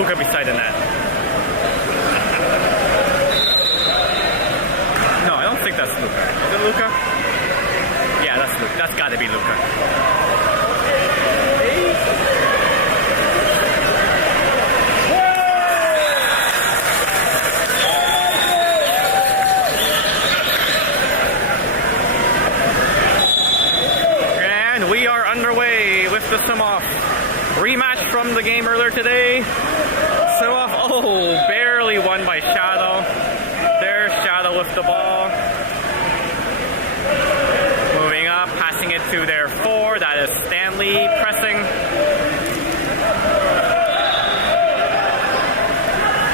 Luka beside the net. No, I don't think that's Luka. Is it Luka? Yeah, that's Luka. That's got to be Luka. And we are underway with the sum-off. Rematch from the game earlier today. Sum-off, oh, barely won by Shadow. There's Shadow with the ball. Moving up, passing it to their 4. That is Stanley pressing.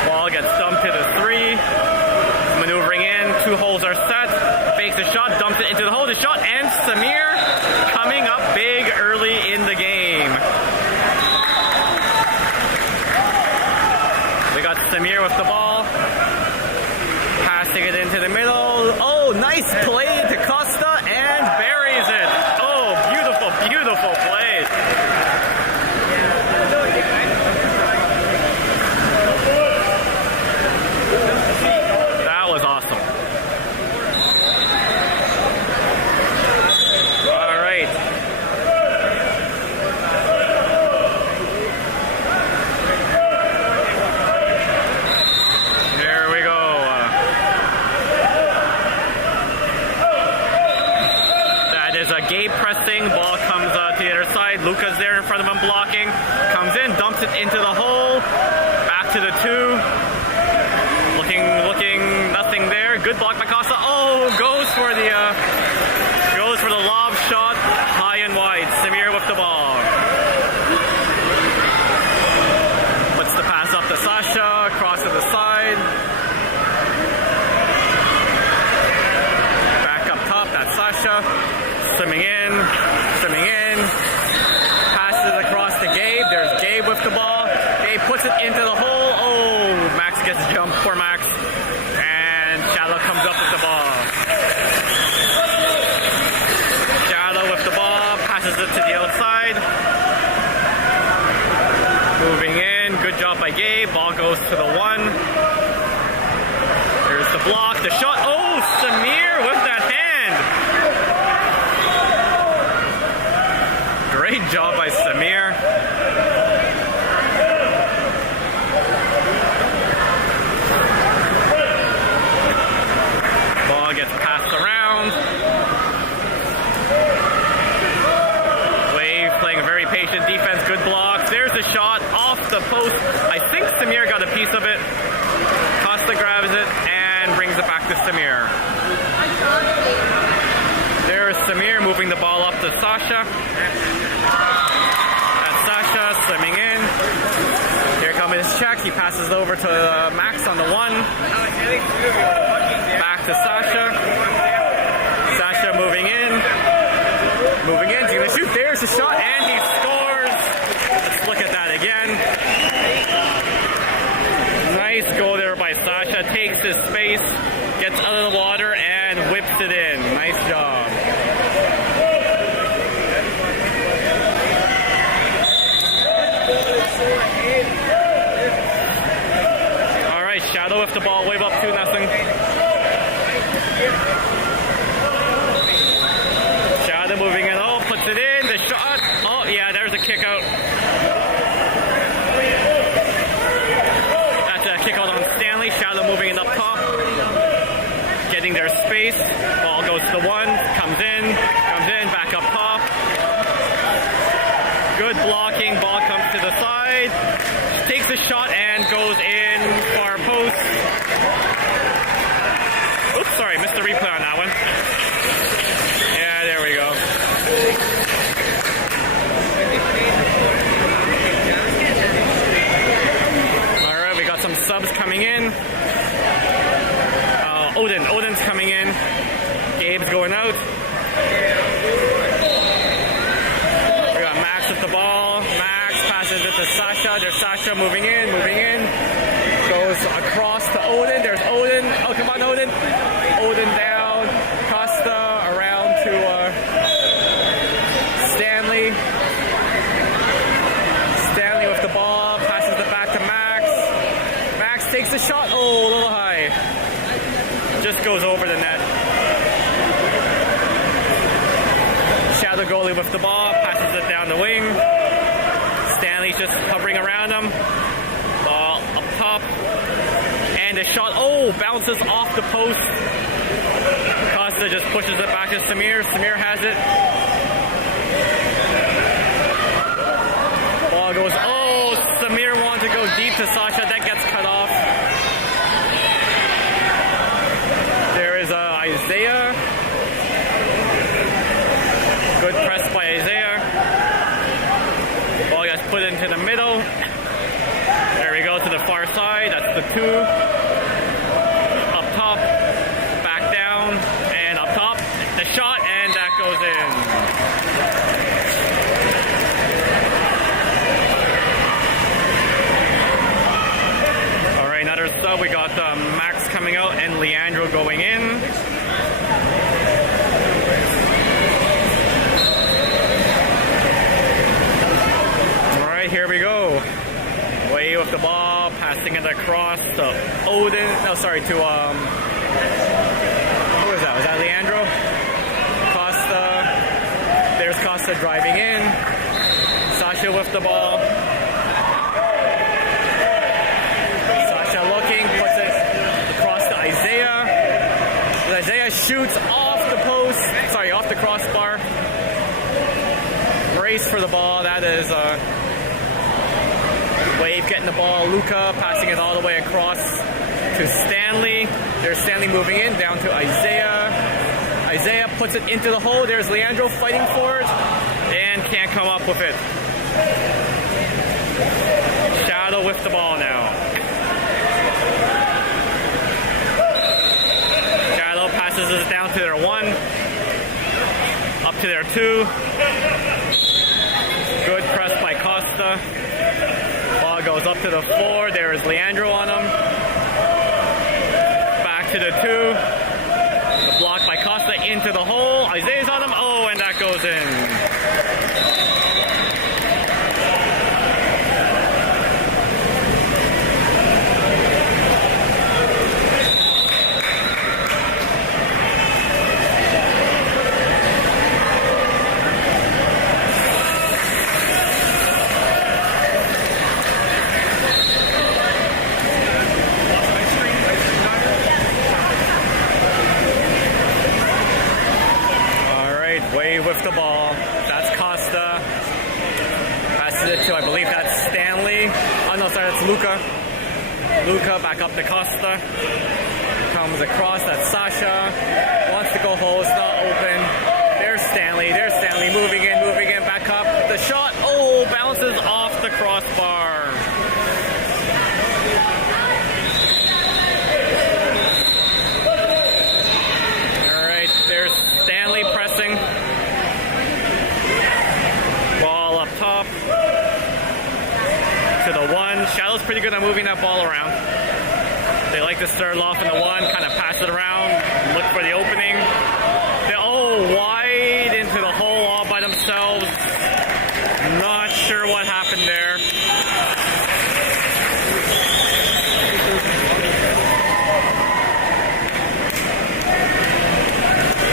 Ball gets dumped to the 3. Maneuvering in, 2 holes are set. Fakes the shot, dumps it into the hole. The shot, and Samir coming up big early in the game. We got Samir with the ball. Passing it into the middle. Oh, nice play to Costa and buries it. Oh, beautiful, beautiful play. That was awesome. All right. There we go. Gabe pressing, ball comes to the other side. Luka's there in front of him blocking. Comes in, dumps it into the hole. Back to the 2. Looking, nothing there. Good block by Costa. Oh, goes for the lob shot, high and wide. Samir with the ball. Puts the pass up to Sasha, across to the side. Back up top, that's Sasha. Swimming in, passes across to Gabe. There's Gabe with the ball. Gabe puts it into the hole. Oh, Max gets jumped for Max. And Shadow comes up with the ball. Shadow with the ball, passes it to the outside. Moving in, good job by Gabe. Ball goes to the 1. There's the block, the shot. Oh, Samir with that hand. Great job by Samir. Ball gets passed around. Wave playing a very patient defense. Good block. There's the shot off the post. I think Samir got a piece of it. Costa grabs it and brings it back to Samir. There's Samir moving the ball up to Sasha. That's Sasha swimming in. Here comes his check. He passes over to Max on the 1. Back to Sasha. Sasha moving in. He's going to shoot. There's the shot, and he scores. Let's look at that again. Nice goal there by Sasha. Takes his space, gets out of the water, and whips it in. Nice job. All right, Shadow with the ball, wave up 2-0. Shadow moving in. Oh, puts it in. The shot. Oh, yeah, there's a kick out. That's a kick out on Stanley. Shadow moving in up top. Getting their space. Ball goes to 1. Comes in, back up top. Good blocking. Ball comes to the side. Takes the shot and goes in far post. Oops, sorry, missed the replay on that one. Yeah, there we go. All right, we got some subs coming in. Odin's coming in. Gabe's going out. We got Max with the ball. Max passes it to Sasha. There's Sasha moving in. Goes across to Odin. There's Odin. Oh, come on, Odin. Odin down. Costa around to Stanley. Stanley with the ball. Passes it back to Max. the shot. Oh, a little high. Just goes over the net. Shadow goalie with the ball, passes it down the wing. Stanley's just hovering around him. Ball up top. And the shot, oh, bounces off the post. Costa just pushes it back to Samir. Samir has it. Ball goes, oh, Samir wanted to go deep to Sasha. That gets cut off. There is Isaiah. Good press by Isaiah. Ball gets put into the middle. There we go to the far side. That's the 2. Up top. Back down. And up top. The shot. And that goes in. Alright, another sub. We got Max coming out and Leandro going in. Here we go. Way with the ball, passing it across to Odin. No, sorry, to who was that? Was that Leandro? Costa. There's Costa driving in. Sasha with the ball. Sasha looking, puts it across to Isaiah. Isaiah shoots off the post. Sorry, off the crossbar. Race for the ball. That is Wave getting the ball. Luka passing it all the way across to Stanley. There's Stanley moving in, down to Isaiah. Isaiah puts it into the hole. There's Leandro fighting for it and can't come up with it. Shadow with the ball now. Shadow passes it down to their 1. Up to their 2. Good press by Costa. Ball goes up to the 4. There is Leandro on him. Back to the 2. The block by Costa into the hole. Isaiah's on him. Oh, and that goes in. With the ball. That's Costa. Passes it to, I believe that's Stanley. Oh no, sorry, that's Luka. Luka back up to Costa. Comes across, that's Sasha. Wants to go hole, it's not open. There's Stanley. There's Stanley moving in, back up. The shot, oh, bounces off the crossbar. Alright, there's Stanley pressing. Ball up top to the 1. Shadow's pretty good at moving that ball around. They like to start off in the 1, kind of pass it around, look for the opening. Oh, wide into the hole all by themselves. Not sure what happened there.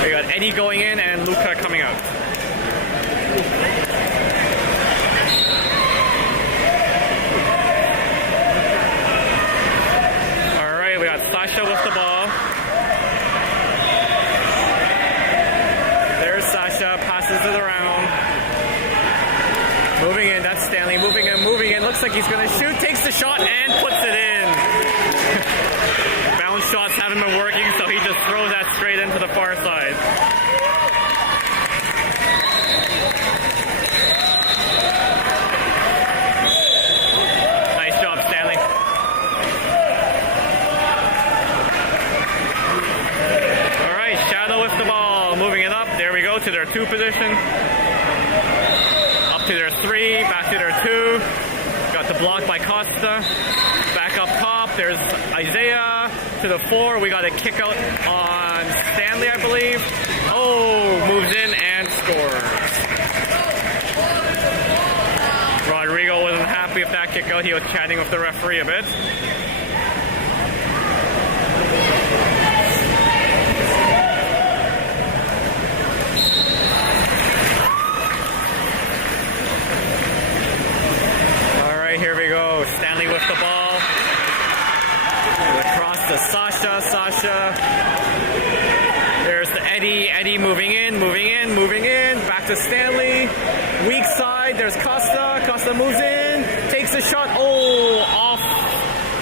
We got Eddie going in and Luka coming out. Sasha with the ball. There's Sasha, passes it around. Moving in, that's Stanley. Moving in. Looks like he's going to shoot. Takes the shot and puts it in. Bounce shots haven't been working, so he just throws that straight into the far side. Nice job, Stanley. With the ball, moving it up. There we go to their 2 position. Up to their 3, back to their 2. Got the block by Costa. Back up top. There's Isaiah to the 4. We got a kick out on Stanley, I believe. Oh, moves in and scores. Rodrigo wasn't happy with that kick out. He was chatting with the referee a bit. to Sasha. There's the Eddie moving in. Back to Stanley. Weak side, there's Costa moves in, takes the shot. Oh,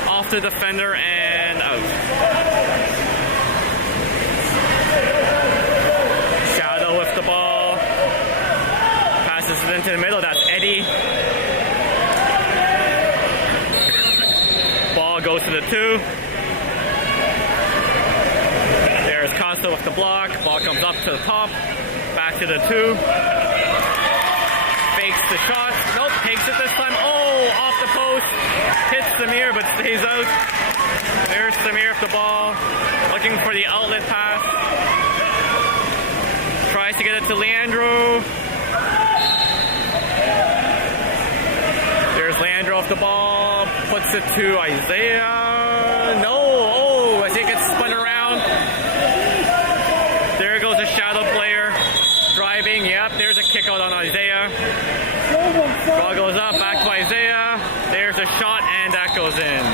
off the defender and out. Shadow with the ball. Passes it into the middle, that's Eddie. Ball goes to the 2. There's Costa with the block. Ball comes up to the top. Back to the 2. Fakes the shot. Nope, takes it this time. Oh, off the post. Hits Samir, but stays out. There's Samir with the ball. Looking for the outlet pass. Tries to get it to Leandro. There's Leandro off the ball. Puts it to Isaiah. No. Oh, Isaiah gets spun around. There goes a shadow player. Driving. Yep, there's a kick out on Isaiah. Ball goes up, back to Isaiah. There's a shot, and that goes in.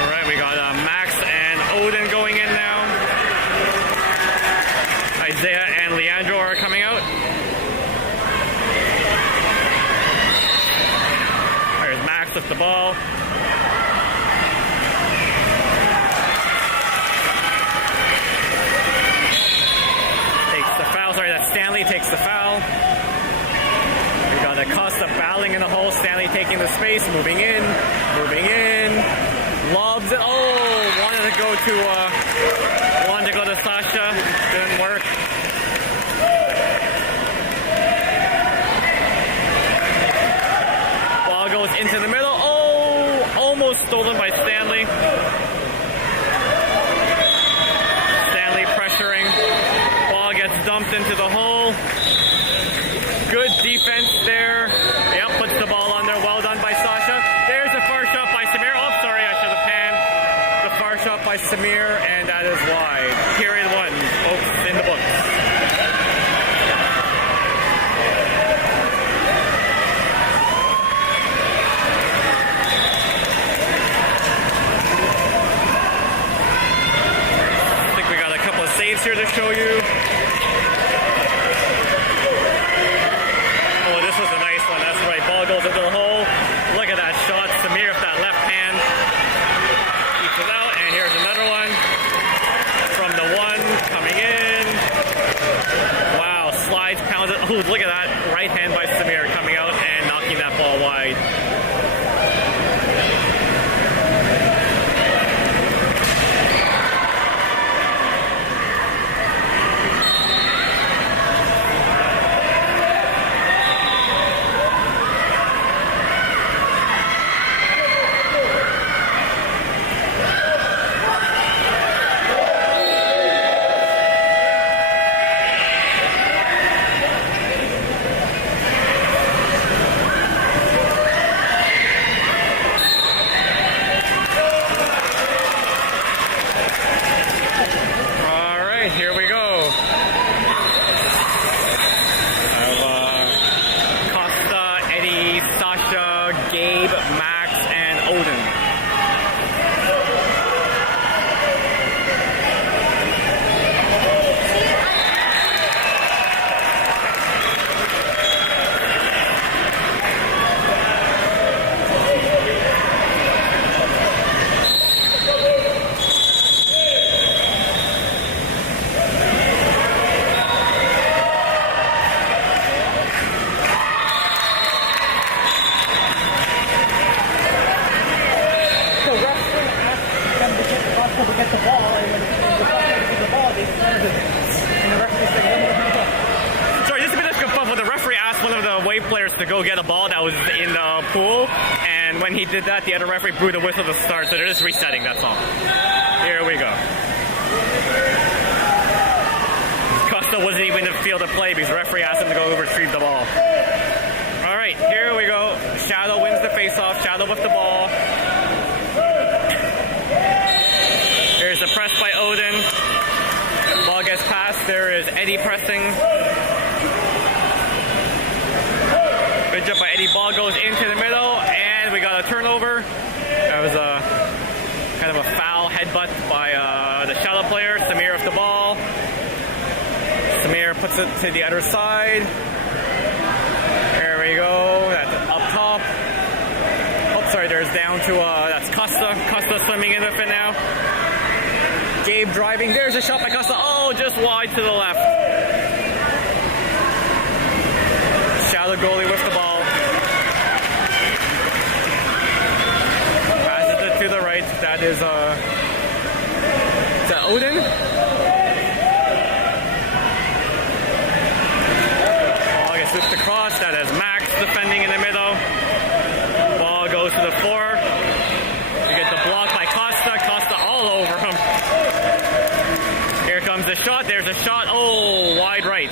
All right, we got Max and Odin going in now. Isaiah and Leandro are coming out. With the ball. Takes the foul. Sorry, that's Stanley takes the foul. We got Acosta battling in the hole. Stanley taking the space, moving in. Lobs it. Oh, wanted to go to Sasha. Didn't work. Ball goes into the middle. Stolen by Stanley. Stanley pressuring. Ball gets dumped into the hole. Good defense there. Yep, puts the ball on there. Well done by Sasha. There's a far shot by Samir. Oh, sorry, I should have panned. The far shot by Samir, and that is wide. Period 1, folks, in the books. Here to show you. Oh, this was a nice one. That's right. Ball goes into the hole. Look at that shot. Samir with that left hand. Keeps it out. And here's another one. From the 1 coming in. Wow. Slides, pounds it. Oh, look at that. Right hand by Samir coming out and knocking that ball wide. players to go get a ball that was in the pool, and when he did that, the other referee blew the whistle to start, so they're just resetting, that's all. Here we go. Costa wasn't even in the field of play because the referee asked him to go retrieve the ball. Alright, here we go. Shadow wins the face-off. Shadow with the ball. Here's the press by Odin. Odin. Ball gets passed. There is Eddie pressing. Good job by Eddie. Ball goes into the middle, and we got a turnover. That was a kind of a foul headbutt by the Shadow player. Samir with the ball. Samir puts it to the other side. There we go. That's up top. Oh, sorry. There's down to that's Costa. Costa swimming in with it now. Gabe driving. There's a shot by Costa. Oh, just wide to the left. Shadow goalie with the ball. Passes it to the right. That is Odin? Ball gets whipped across. That is Max defending in the middle. Ball goes to the floor. You get the block by Costa. Costa all over him. Here comes the shot. There's a shot. Oh, wide right.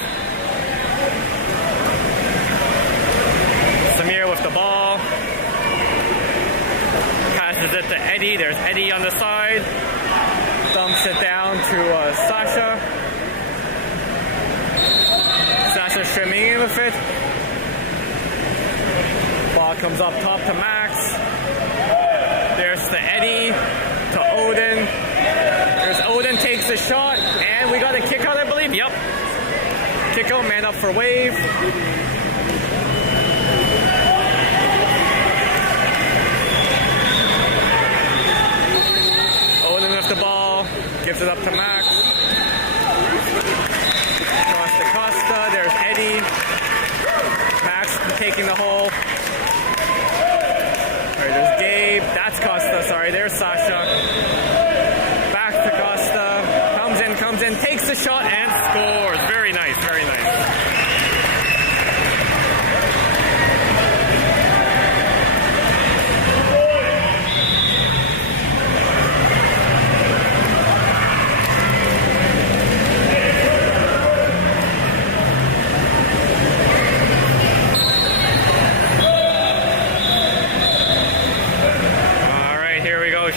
Samir with the ball. Passes it to Eddie. There's Eddie on the side. Dumps it down to Sasha. Sasha streaming in with it. Ball comes up top to Max. There's the Eddie to Odin. There's Odin takes a shot, and we got a kick out, I believe. Yep. Kick out, man up for wave. Odin with the ball, gives it up to Max. Across to Costa, there's Eddie. Max taking the hole. All right, there's Gabe, that's Costa, sorry, there's Sasha. Back to Costa, comes in, takes the shot and scores. Very nice, very nice.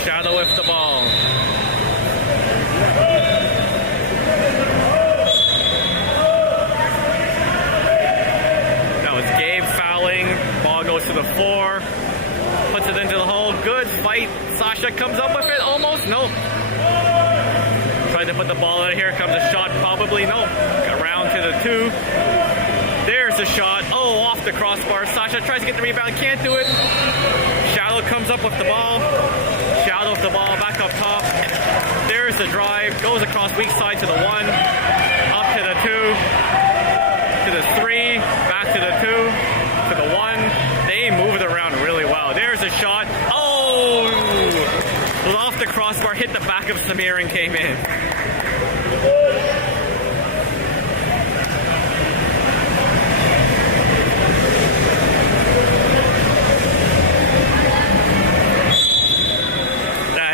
Shadow with the ball. Now it's Gabe fouling. Ball goes to the floor. Puts it into the hole. Good fight. Sasha comes up with it. Almost. Nope. Tried to put the ball out of here. Comes a shot. Probably. Nope. Around to the 2. There's the shot. Oh, off the crossbar. Sasha tries to get the rebound. Can't do it. Shadow comes up with the ball. Shadow with the ball. Back up top. There's the drive. Goes across weak side to the 1. Up to the 2. To the 3. Back to the 2. To the 1. They move it around really well. There's a shot. Oh! It was off the crossbar. Hit the back of Samir and came in.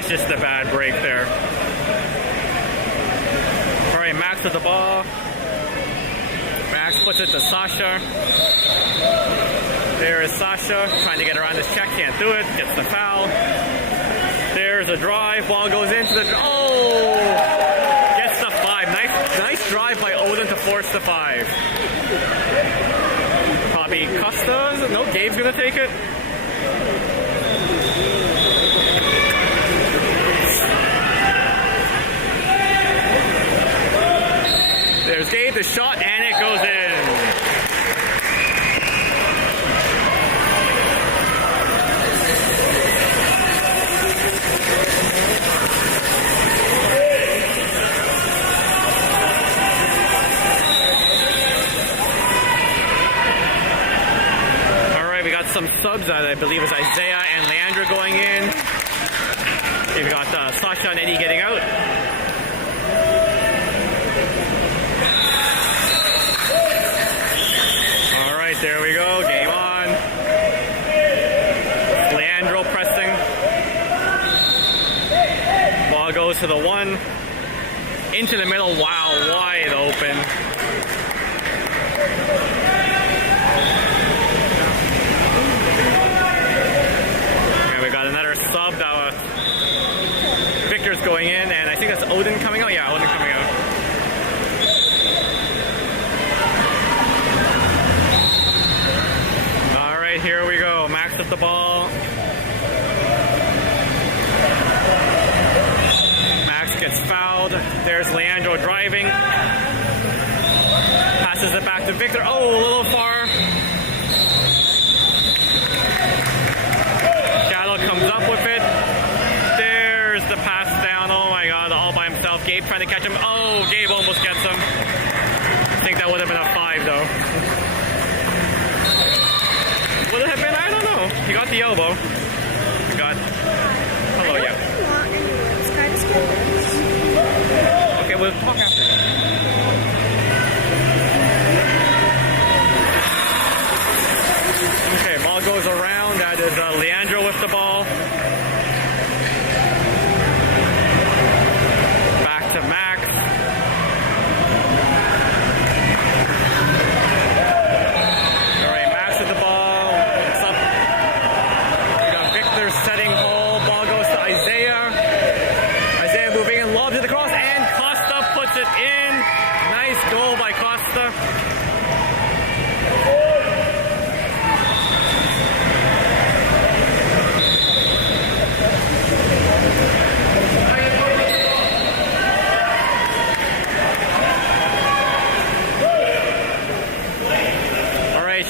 Just a bad break there. All right, Max with the ball. Max puts it to Sasha. There is Sasha trying to get around this check, can't do it. Gets the foul. There's a drive. Ball goes into the. Oh! Gets the 5. Nice drive by Odin to force the 5. Probably Costa. No, Gabe's gonna take it. There's Gabe, the shot, and it goes in. All right, we got some subs that I believe is Isaiah and Leandro going in. We've got Sasha and Eddie getting out. There we go, game on. Leandro pressing. Ball goes to the 1. Into the middle, wow, wide open. And we got another sub. Victor's going in, and I think that's Odin coming out. Yeah, Odin coming out. All right, here we go. Max with the ball. Max gets fouled. There's Leandro driving. Passes it back to Victor. Oh, a little far. Shadow comes up with it. There's the pass down. Oh my god, all by himself. Gabe trying to catch him. Oh, Gabe almost gets him. I think that would have been a 5 though. Would it have been? I don't know. He got the elbow. He got... Hello, yeah. Okay, we'll talk after that. Okay, ball goes around. That is Leandro with the ball. Back to Max. All right, Max with the ball. It's up. We got Victor setting hole. Ball goes to Isaiah. Isaiah moving in, lobs it across, and Costa puts it in. Nice goal by Costa.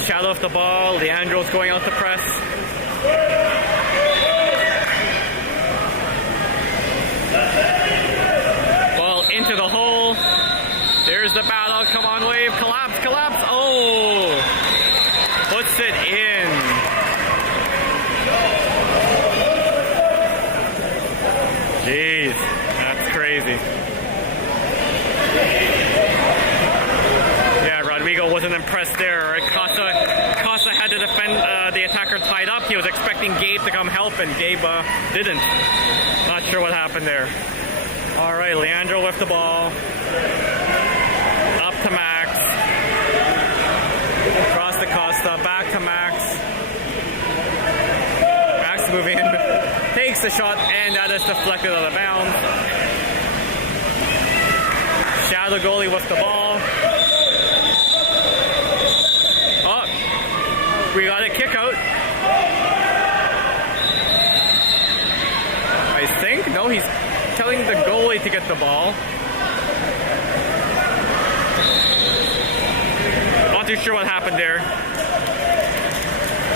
Shadow off the ball. Leandro's going out to press. Ball into the hole. There's the battle. Come on, Wave. Collapse, collapse. Oh! Puts it in. Jeez, that's crazy. Rodrigo wasn't impressed there. Right? Costa had to defend the attacker tied up. He was expecting Gabe to come help, and Gabe didn't. Not sure what happened there. All right, Leandro with the ball. Up to Max. Across to Costa. Back to Max. Max moving in. Takes the shot, and that is deflected out of bounds. Shadow goalie with the ball. We got a kick out. I think. No, he's telling the goalie to get the ball. Not too sure what happened there.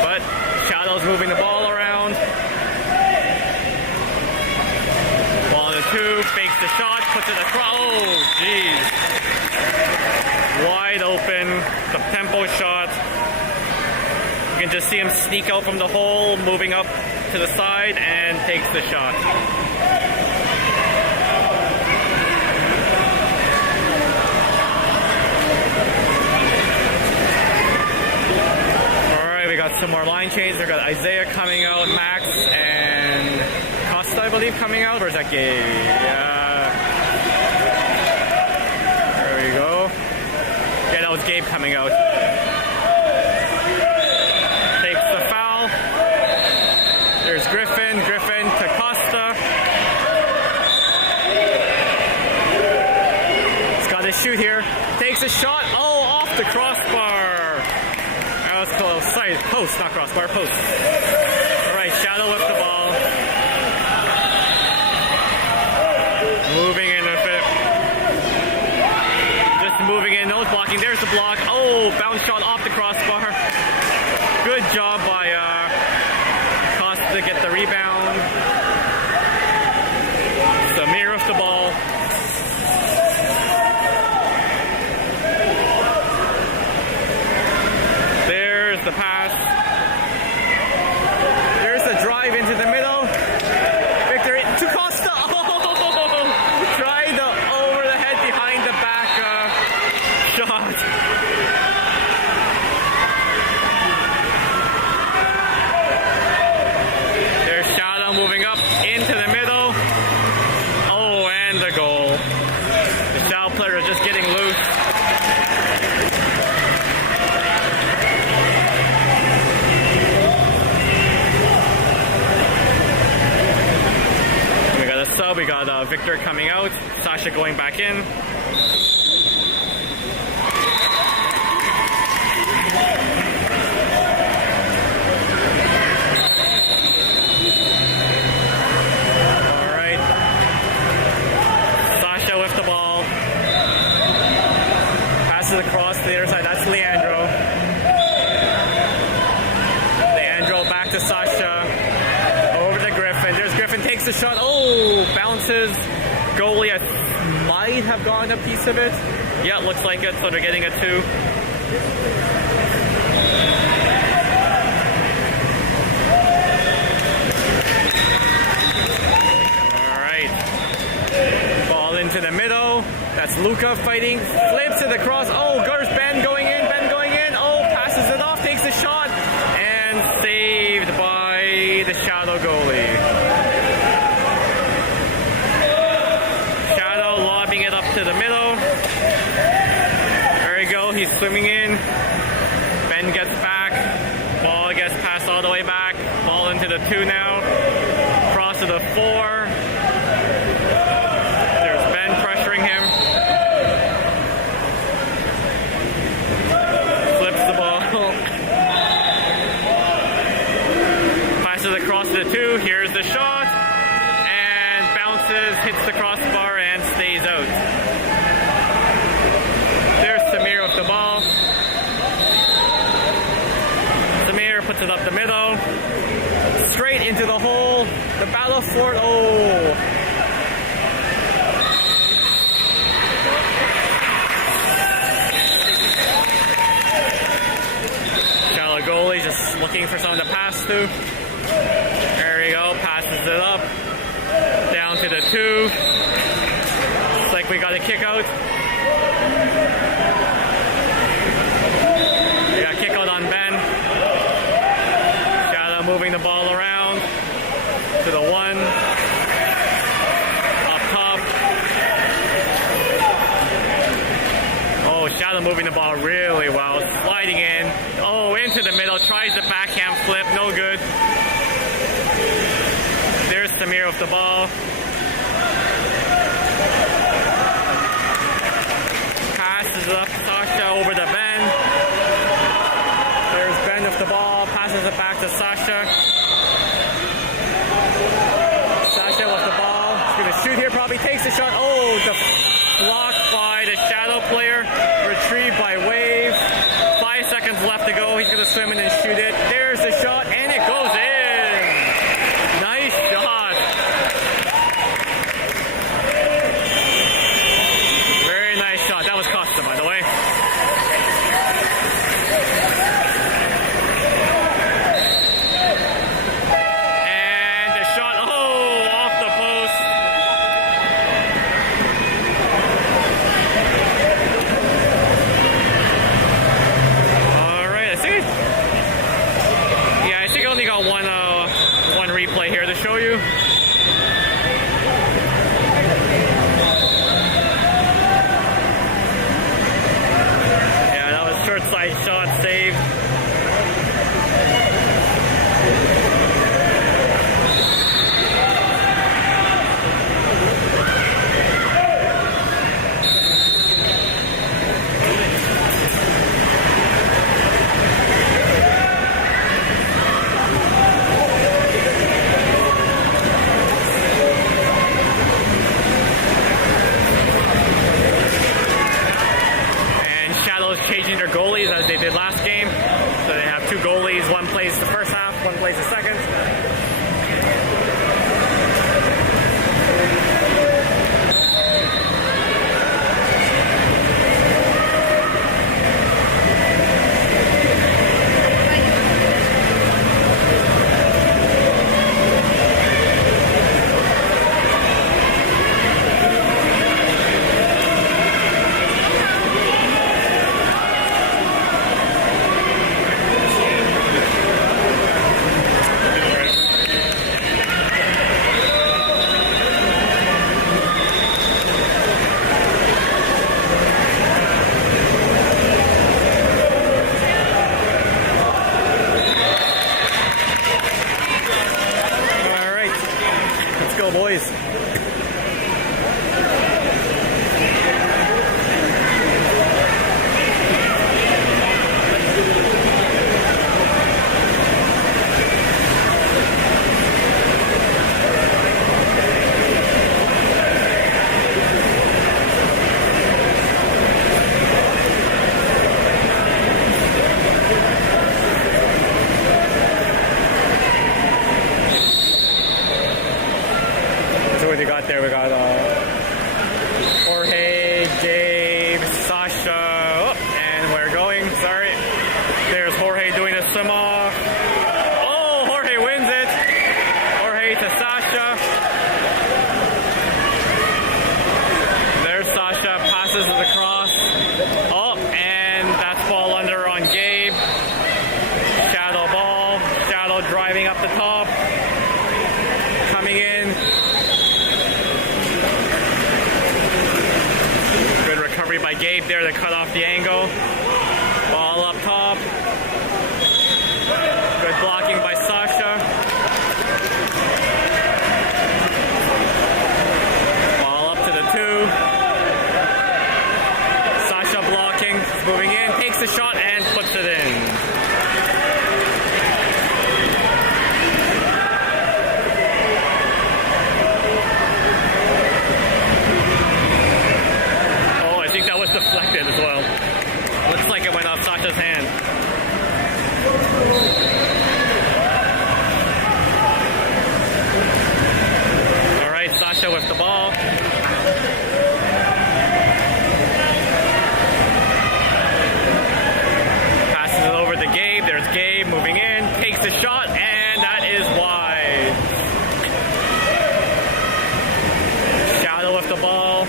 But Shadow's moving the ball around. Ball on the 2, fakes the shot, puts it across. Oh, jeez. Wide open. The tempo shot. You can just see him sneak out from the hole, moving up to the side, and takes the shot. Alright, we got some more line changes. We got Isaiah coming out, Max, and Costa, I believe, coming out. Or is that Gabe? There we go. Yeah, that was Gabe coming out. There's Griffin to Costa. He's got to shoot here. Takes a shot. Oh, off the crossbar. That was close. Sorry, post, not crossbar, post. All right, Shadow with the ball. Moving in with it. Just moving in, nose blocking. There's the block. Oh, bounce shot off the crossbar. Good job by to get the rebound. Samir with the ball. There's the pass. There's the drive into the middle. Victor to Costa. Oh! Tried the over the head behind the back shot. Moving up into the middle. Oh, and the goal. The Shao player is just getting loose. We got a sub. We got Victor coming out. Sasha going back in. Alright. Sasha with the ball. Passes across to the other side. That's Leandro. Leandro back to Sasha. Over to Griffin. There's Griffin. Takes the shot. Oh! Bounces. Goalie might have gotten a piece of it. Yeah, looks like it. So they're getting a 2. Ball into the middle. That's Luka fighting. Flips it across. Oh, there's Ben going in. Ben going in. Oh, passes it off. Takes the shot. And saved by the Shadow goalie. Shadow lobbing it up to the middle. There we go. He's swimming in. Ben gets back. Ball gets passed all the way back. Ball into the 2 now. Cross to the 4. Across the 2, here's the shot, and bounces, hits the crossbar, and stays out. There's Samir with the ball. Samir puts it up the middle, straight into the hole. The battle for it. Oh! Shallow goalie just looking for someone to pass to. There we go, passes it up, down to the 2. Looks like we got a kick out. We got a kick out on Ben. Shadow moving the ball around to the 1. Up top. Oh, Shadow moving the ball really well, sliding in. Oh, into the middle, tries the backhand flip, no good. There's Samir with the ball. Passes up Sasha over to Ben. There's Ben with the ball. Passes it back to Sasha. Sasha with the ball. He's going to shoot here. Probably takes the shot. Oh, the block by the Shadow player. Retrieved by Wave. 5 seconds left to go. He's going to swim in and shoot it. There's the shot, and it goes in. got there? We got Jorge, Gabe, Sasha, and we're going. Sorry. There's Jorge doing a swim off. Oh, Jorge wins it. Jorge to Sasha. There's Sasha, passes it across. Oh, and that's ball under on Gabe. Shadow ball. Shadow driving up the top. Coming in. Good recovery by Gabe there to cut off the angle. Ball up top. Good blocking by Sasha. Ball up to the 2. Sasha blocking, moving in, takes the shot and puts it in. Oh, I think that was deflected as well. Looks like it went off Sasha's hand. All right, Sasha with the ball. Passes it over to Gabe. There's Gabe moving in, takes the shot, and that is wide. Shadow with the ball.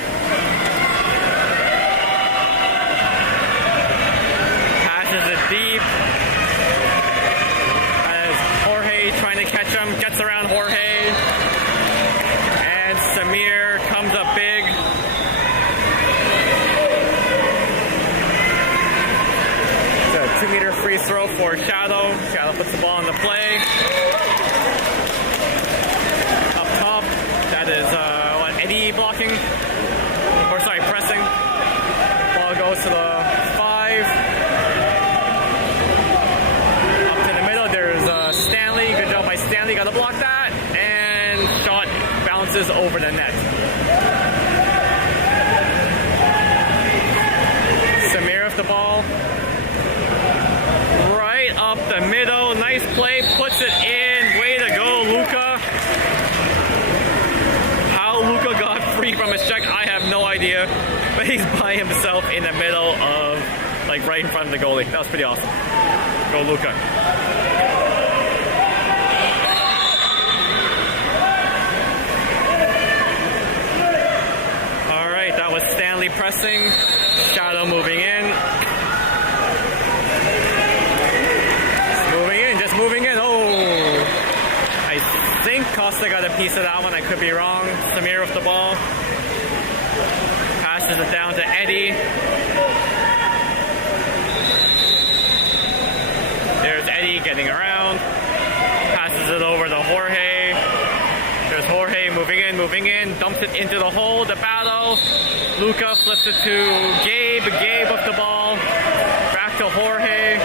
Deep as Jorge trying to catch him, gets around Jorge, and Samir comes up big. It's a 2-meter free throw for Shadow. Shadow puts the ball in the play. Up top, that is Eddie blocking, or sorry, pressing. Ball goes to the 5. Stanley got to block that, and shot bounces over the net. Samir with the ball. Right up the middle. Nice play. Puts it in. Way to go, Luka. How Luka got free from his check, I have no idea. But he's by himself in the middle of, like, right in front of the goalie. That was pretty awesome. Go, Luka. Stanley pressing, Shadow moving in. Just moving in. Oh, I think Costa got a piece of that one. I could be wrong. Samir with the ball. Passes it down to Eddie. There's Eddie getting around. Passes it over to Jorge. There's Jorge moving in, dumps it into the hole, the battle. Luka flips it to Gabe. Gabe with the ball. Back to Jorge.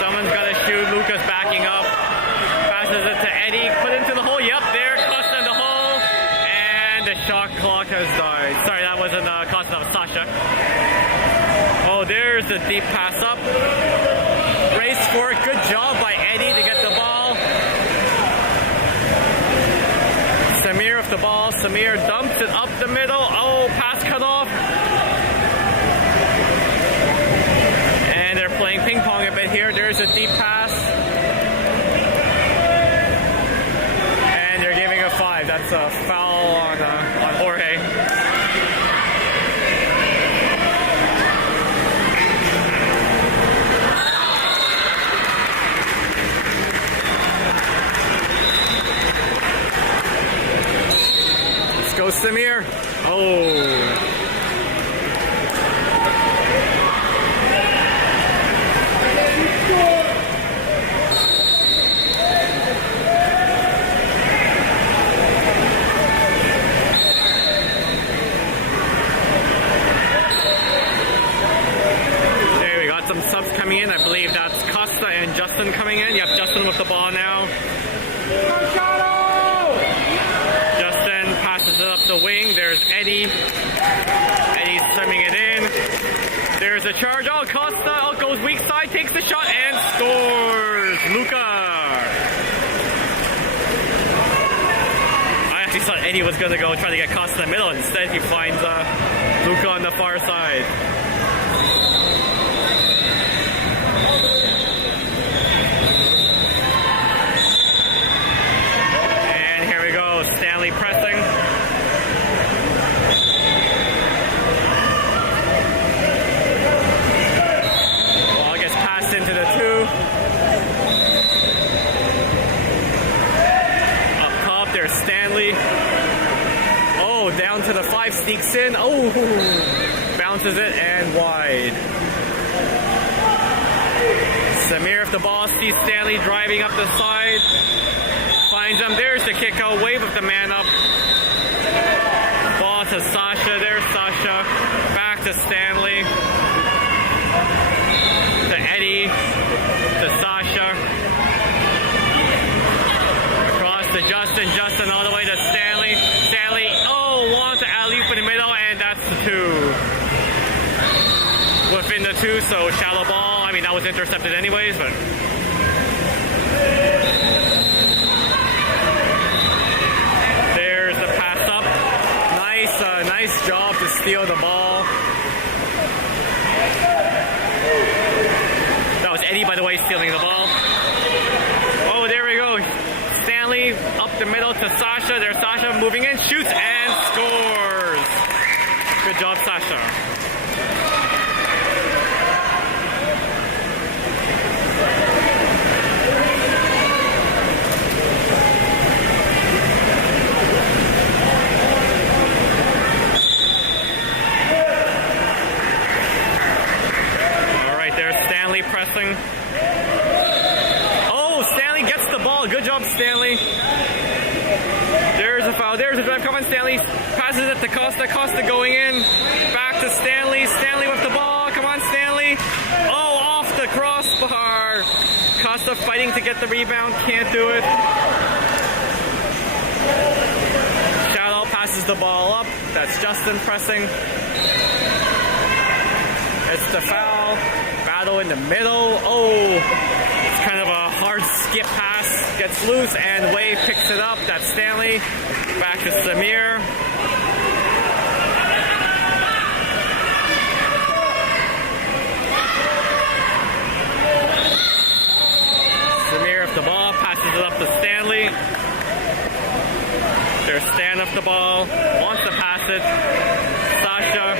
Someone's got to shoot. Luka's backing up. Passes it to Eddie. Put into the hole. Yep, there. Costa in the hole. And the shot clock has died. Sorry, that wasn't Costa, that was Sasha. Oh, there's the deep pass up. Race for it. Good job by Eddie to get the ball. Samir with the ball. Samir dumps it up the middle. Oh, pass cut off. And they're playing ping pong a bit here. There's a deep pass. And they're giving a 5. That's a foul on Jorge. Go Samir. Oh. There we got some subs coming in. I believe that's Costa and Justin coming in. Yep, Justin with the ball now. Justin passes it up the wing. There's Eddie. Eddie's sending it in. There's a charge. Oh, Costa. Oh, goes weak side. Takes the shot and scores. Luka. I actually thought Eddie was was going to go try to get Costa in the middle. Instead, he finds Luca on the far side. And here we go, Stanley pressing. Ball gets passed into the 2. Up top, there's Stanley. Oh, down to the 5, sneaks in. Oh, bounces it and wide. Samir with the ball, sees Stanley driving up the side. Finds him. There's the kick out. Wave of the man up. Ball to Sasha. There's Sasha. Back to Stanley. To Eddie. To Sasha. Across to Justin. Justin all the way to Stanley. Stanley, wants to alley-oop in the middle, and that's the 2. Within the 2, so shallow ball. I mean, that was intercepted anyways, but... There's the pass up. Nice job to steal the ball. That was Eddie, by the way, stealing the ball. Oh, there we go. Stanley up the middle to Sasha. There's Sasha moving in, shoots, and scores. Good job, Sasha. Pressing. Oh, Stanley gets the ball. Good job, Stanley. There's a foul. There's a drive. Come on, Stanley. Passes it to Costa. Costa going in. Back to Stanley. Stanley with the ball. Come on, Stanley. Oh, off the crossbar. Costa fighting to get the rebound. Can't do it. Shadow passes the ball up. That's Justin pressing. It's the foul. Battle in the middle. Oh, it's kind of a hard skip pass. Gets loose and Wave picks it up. That's Stanley. Back to Samir. Samir with the ball. Passes it up to Stanley. There's Stan with the ball. Wants to pass it. Sasha.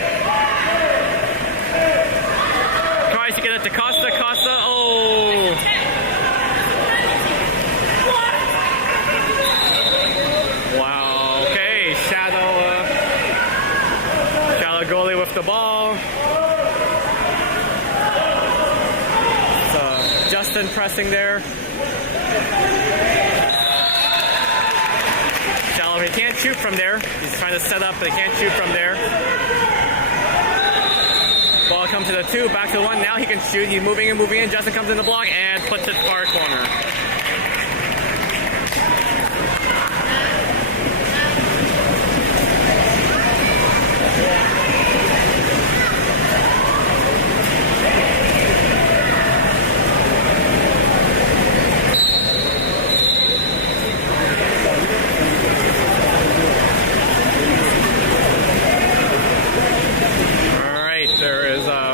Tries to get it to Costa. Costa, oh! Wow, okay. Shadow goalie with the ball. So, Justin pressing there. Shallow, he can't shoot from there. He's trying to set up, but he can't shoot from there. Ball comes to the 2, back to the 1. Now he can shoot. He's moving in. Justin comes in the block and puts it far corner.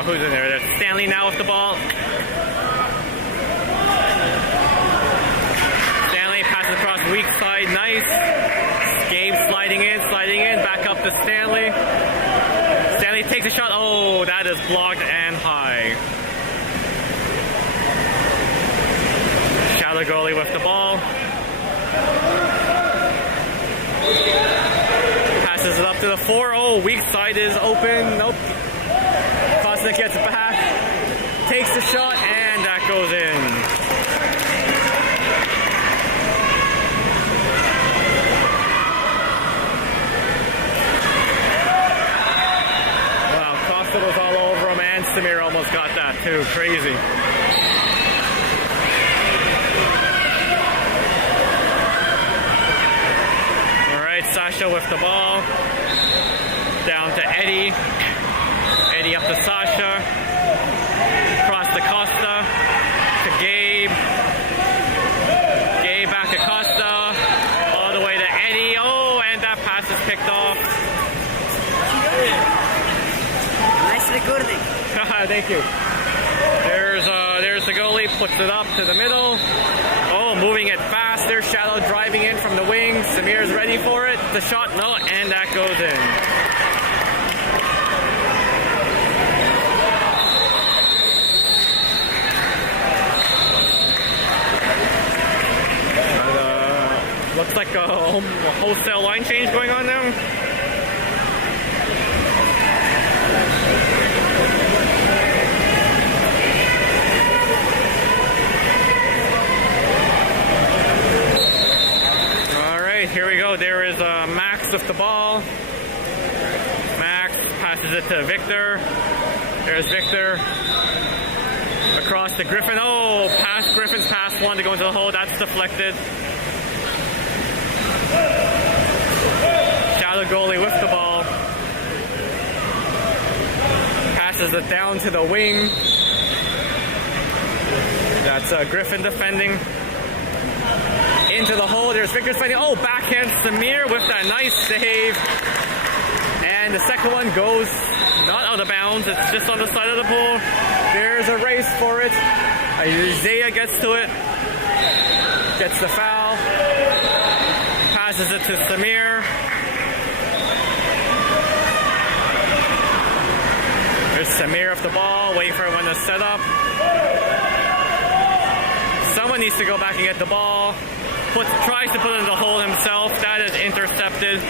Who's in there? There's Stanley now with the ball. Stanley passes across weak side. Nice. Gabe sliding in. Back up to Stanley. Stanley takes a shot. Oh, that is blocked and high. Shadow goalie with the ball. Passes it up to the 4. Oh, weak side is open. Nope. Costa gets back, takes the shot, and that goes in. Wow, Costa was all over him, and Samir almost got that too. Crazy. All right, Sasha with the ball. Down to Eddie. Eddie up to Sasha. Across to Costa. To Gabe. Gabe back to Costa. All the way to Eddie. Oh, and that pass recording. Thank you. There's the goalie, puts it up to the middle. Oh, moving it faster. Shadow driving in from the wing. Samir's ready for it. The shot, no, and that goes in. Looks like a wholesale line change going on now. Here we go. There is Max with the ball. Max passes it to Victor. There's Victor. Across to Griffin. Oh, Griffin's pass one to go into the hole. That's deflected. Shadow goalie with the ball. Passes it down to the wing. That's Griffin defending. Into the hole, there's Victor's fighting. Oh, backhand Samir with that nice save. And the second one goes not out of bounds, it's just on the side of the pool. There's a race for it. Isaiah gets to it. Gets the foul. Passes it to Samir. There's Samir off the ball, waiting for everyone to set up. Someone needs to go back and get the ball. Tries to put it in the hole himself. That is intercepted.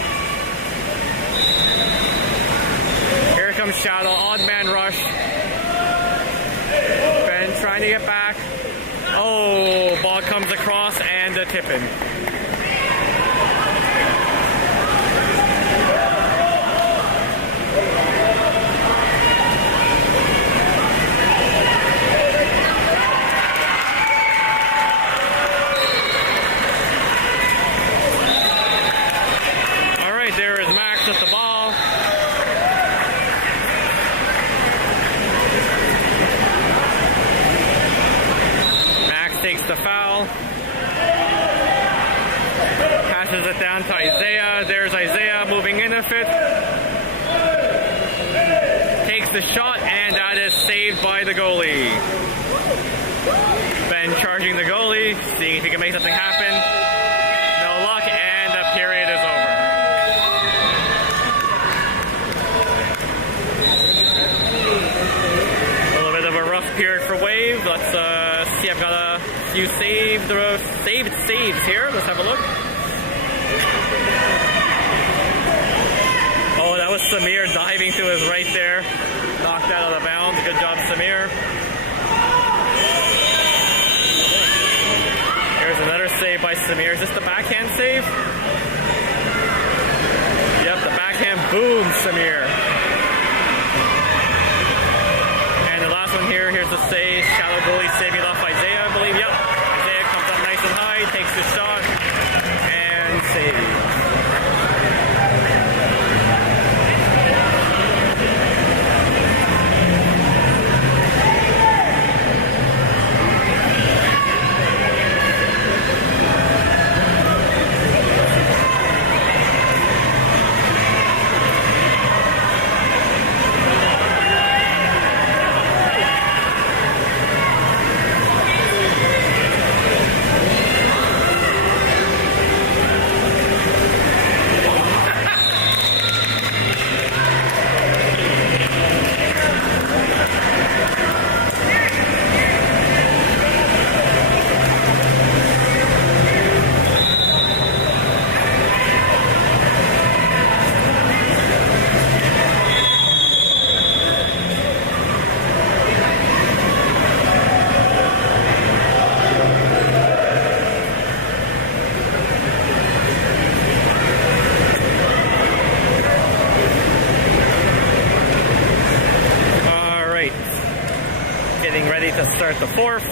Here comes Shadow. Odd man rush. Ben trying to get back. Oh, ball comes across and the tip-in. With the ball. Max takes the foul. Passes it down to Isaiah. There's Isaiah moving in with it. Takes the shot, and that is saved by the goalie. Ben charging the goalie, seeing if he can make something happen. No luck, and the period is over. Period for Wave. Let's see. I've got a few saved saves here. Let's have a look. Oh, that was Samir diving to his right there. Knocked out of the bounds. Good job, Samir. Here's another save by Samir. Is this the backhand save? Yep, the backhand. Boom, Samir. Here's the save. Shallow goalie saving it off Isaiah, I believe. Yep. Isaiah comes up nice and high, takes the shot, and saves. To start the fourth.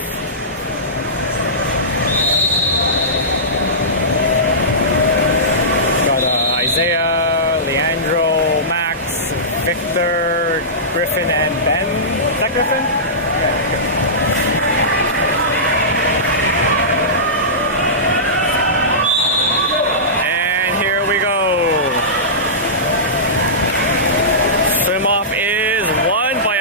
Got Isaiah, Leandro, Max, Victor, Griffin, and Ben. Is that Griffin? Yeah. Swim off is won by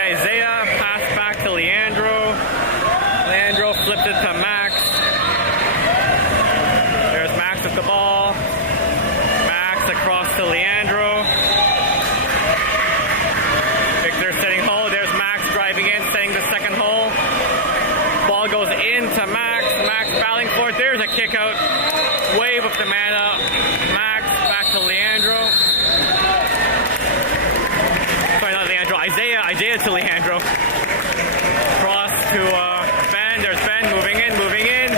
kick out. Wave of the mana. Max back to Leandro. Sorry, not Leandro. Isaiah to Leandro. Cross to Ben. There's Ben moving in.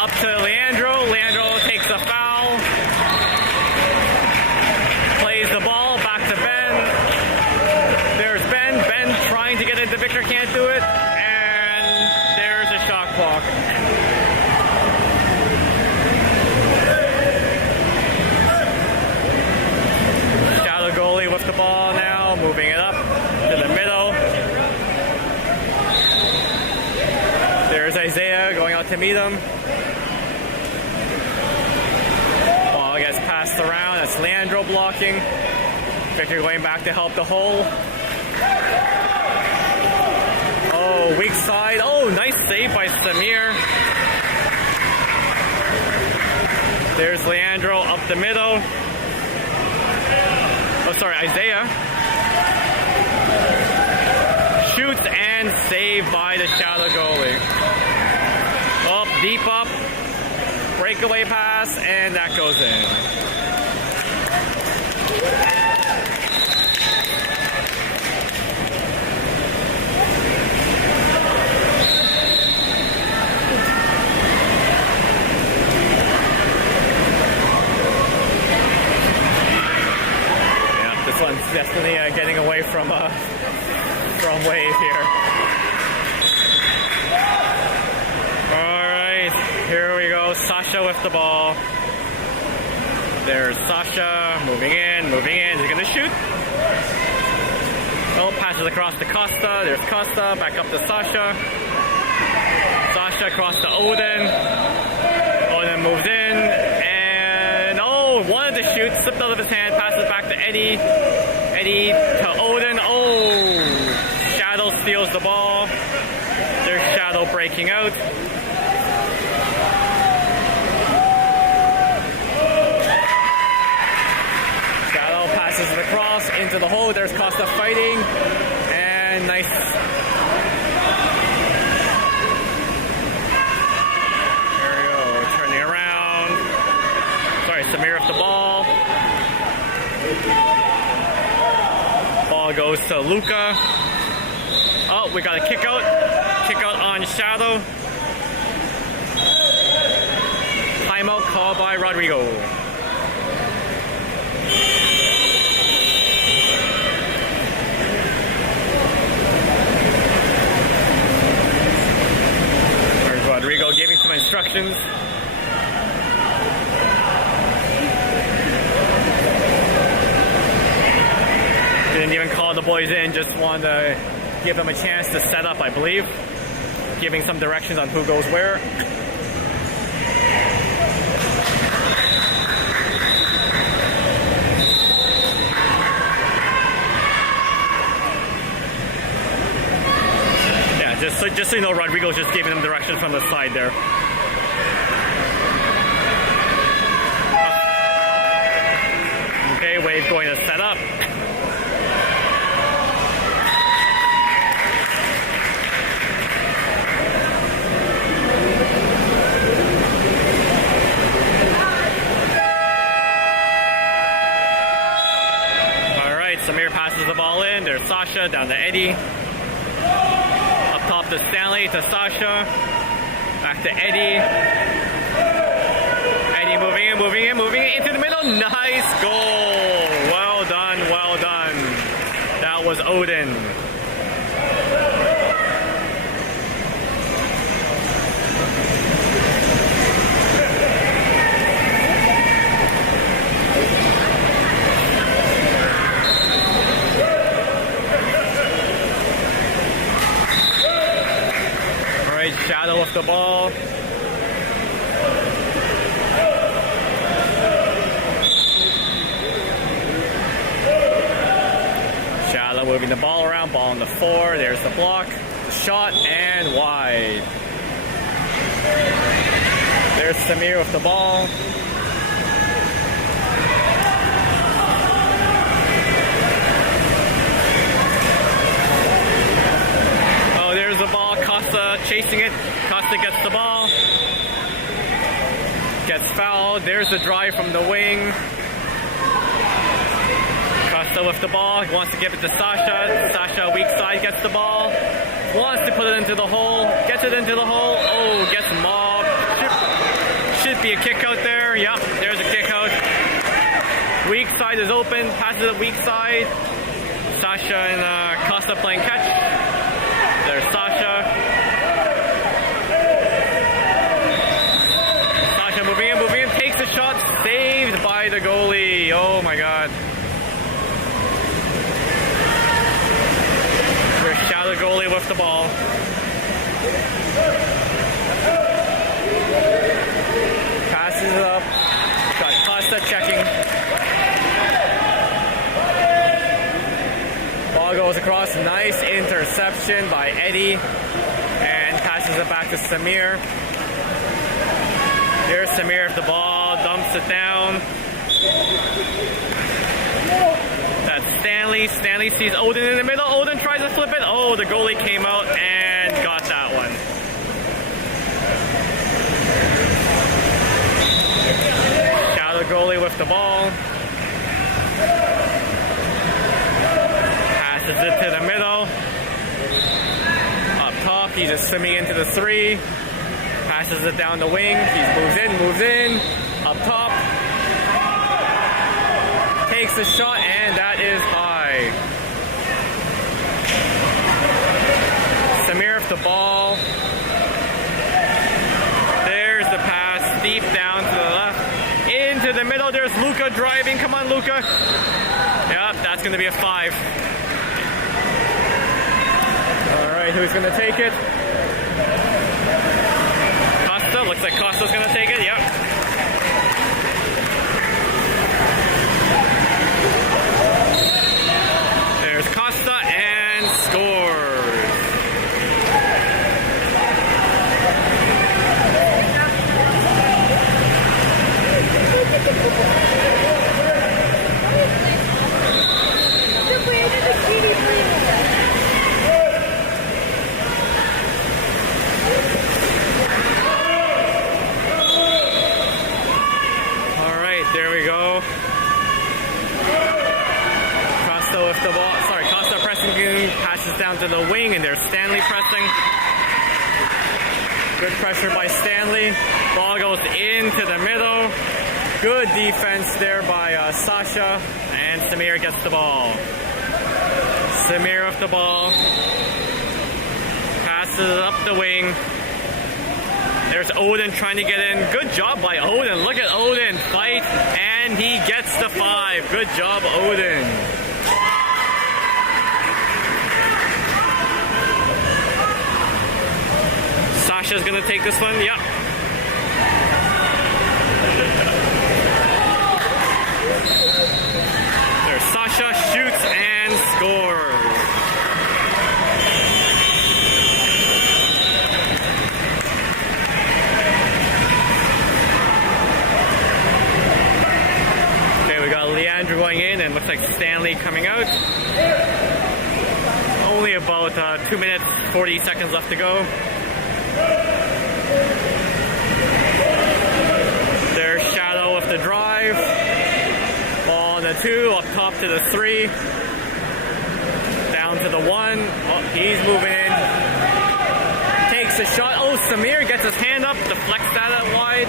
Up to Leandro. Leandro takes a foul. Plays the ball back to Ben. There's Ben. Ben trying to get into Victor, can't do it. And there's a shot clock. Shadow goalie with the ball now, moving it up to the middle. There's Isaiah going out to meet him. Ball gets passed around. That's Leandro blocking. Victor going back to help the hole. Oh, weak side. Oh, nice save by Samir. There's Leandro up the middle. Oh, sorry, Isaiah. Shoots and saved by the Shadow goalie. Up, deep up. Breakaway pass, and that goes in. This one's definitely getting away from Wave here. Alright, here we go. Sasha with the ball. There's Sasha moving in. Is he gonna shoot? Oh, passes across to Costa. There's Costa. Back up to Sasha. Sasha across to Odin. Odin moves in. And wanted to shoot, slipped out of his hand, passes back to Eddie. Eddie to Odin. Oh, Shadow steals the ball. There's Shadow breaking out. Shadow passes it across into the hole. There's Costa fighting. And nice. There we go, turning around. Sorry, Samir with the ball. Ball goes to Luca. Oh, we got a kick out. Kick out on Shadow. Timeout called by Rodrigo. There's Rodrigo giving some instructions. Didn't even call the boys in, just wanted to give them a chance to set up, I believe. Giving some directions on who goes where. Yeah, just so you know, Rodrigo's just giving them directions from the side there. Okay, Wave going to set up. Samir passes the ball in. There's Sasha down to Eddie. Up top to Stanley to Sasha. Back to Eddie. Eddie moving in into the middle. Nice goal. Well done. That was Odin. Shadow with the ball. Shadow moving the ball around, ball on the floor. There's the block, the shot, and wide. There's Samir with the ball. Oh, there's the ball. Costa chasing it. Costa gets the ball. gets fouled. There's the drive from the wing. Costa with the ball, wants to give it to Sasha. Sasha, weak side, gets the ball. Wants to put it into the hole. Gets it into the hole. Oh, gets mobbed. Should be a kick out there. Yep, there's a kick out. Weak side is open. Passes it weak side. Sasha and Costa playing catch. There's Sasha. Sasha moving in, takes the shot. Saved by the goalie. Oh my god. There's Shadow goalie with the ball. Passes it up. Got Costa checking. Ball goes across. Nice interception by Eddie. And passes it back to Samir. Here's Samir with the ball. Dumps it down. That's Stanley. Stanley sees Odin in the middle. Odin tries to flip it. Oh, the goalie came out and got that one. Shadow goalie with the ball. Passes it to the middle. Up top, he's just swimming into the 3. Passes it down the wing. He moves in. Up top. Takes the shot, and that is high. Samir with the ball. There's the pass, deep down to the left. Into the middle, there's Luca driving. Come on, Luca. Yep, that's going to be a 5. All right, who's going to take it? Costa. Looks like Costa's going to take it. Yep. There's Costa and scores. All right, there we go. Costa with the ball. Sorry, Costa pressing, passes down to the wing, and there's Stanley pressing. Good pressure by Stanley. Ball goes into the middle. Good defense there by Sasha, and Samir gets the ball. Samir with the ball. Passes it up the wing. There's Odin trying to get in. Good job by Odin. Look at Odin fight, and he gets the 5. Good job, Odin. Sasha's gonna take this one. Yep. There's Sasha, shoots and scores. Okay, we got Leandro going in, and looks like Stanley coming out. Only about 2 minutes, 40 seconds left to go. There's Shadow with the drive. Ball on the 2, up top to the 3. Down to the 1. Oh, he's moving in. Takes a shot. Oh, Samir gets his hand up, deflects that out wide.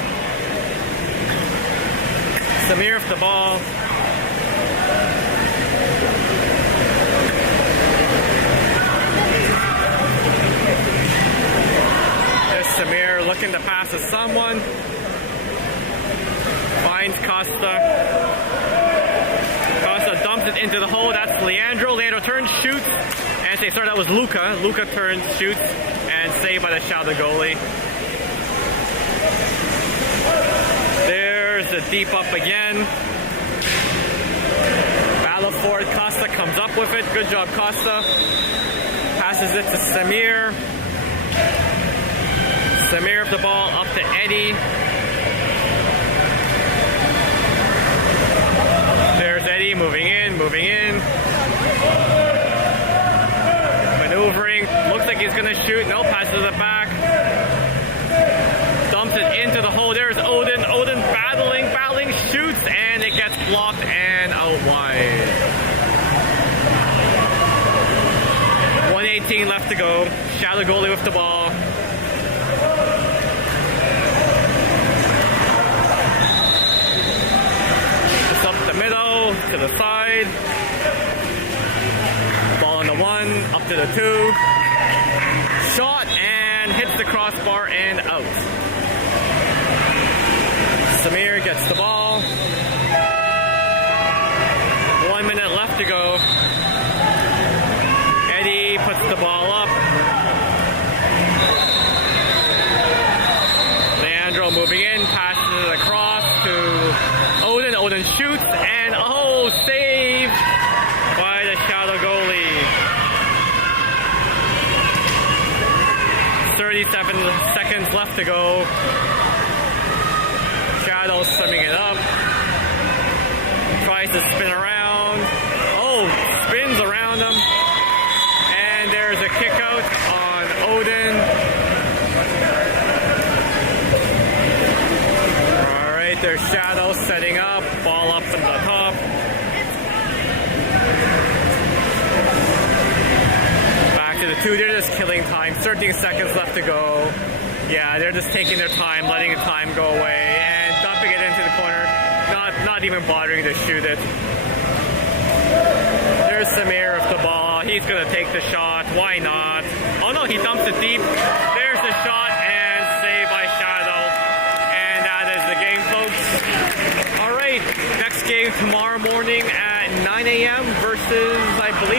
Samir with the ball. Samir looking to pass to someone. Finds Costa. Costa dumps it into the hole. That's Leandro. Leandro turns, shoots. And sorry, that was Luca. Luca turns, shoots, and saved by the Shadow goalie. There's the deep up again. Battle for it. Costa comes up with it. Good job, Costa. Passes it to Samir. Samir with the ball up to Eddie. There's Eddie moving in. Maneuvering. Looks like he's going to shoot. No, passes it back. Dumps it into the hole. There's Odin. Odin shoots, and it gets blocked and out wide. 1:18 left to go. Shadow goalie with the ball. It's up the middle, to the side. Ball on the 1, up to the 2. Shot and hits the crossbar and out. Samir gets the ball. 1 minute left to go. Eddie puts the ball up. Leandro moving in, passes it across to Odin. Odin shoots and saved by the Shadow goalie. 37 seconds left to go. Shadow summing it up. Tries to spin around. Spins around him. And there's a kick out on Odin. Alright, there's Shadow setting up. Ball up from the top. Back to the 2. They're just killing time. 13 seconds left to go. Yeah, they're just taking their time, letting the time go away, and dumping it into the corner. Not even bothering to shoot it. There's Samir with the ball. He's going to take the shot. Why not? Oh no, he dumps it deep. There's the shot, and saved by Shadow. And that is the game, folks. Alright, next game tomorrow morning at 9 a.m. versus, I believe,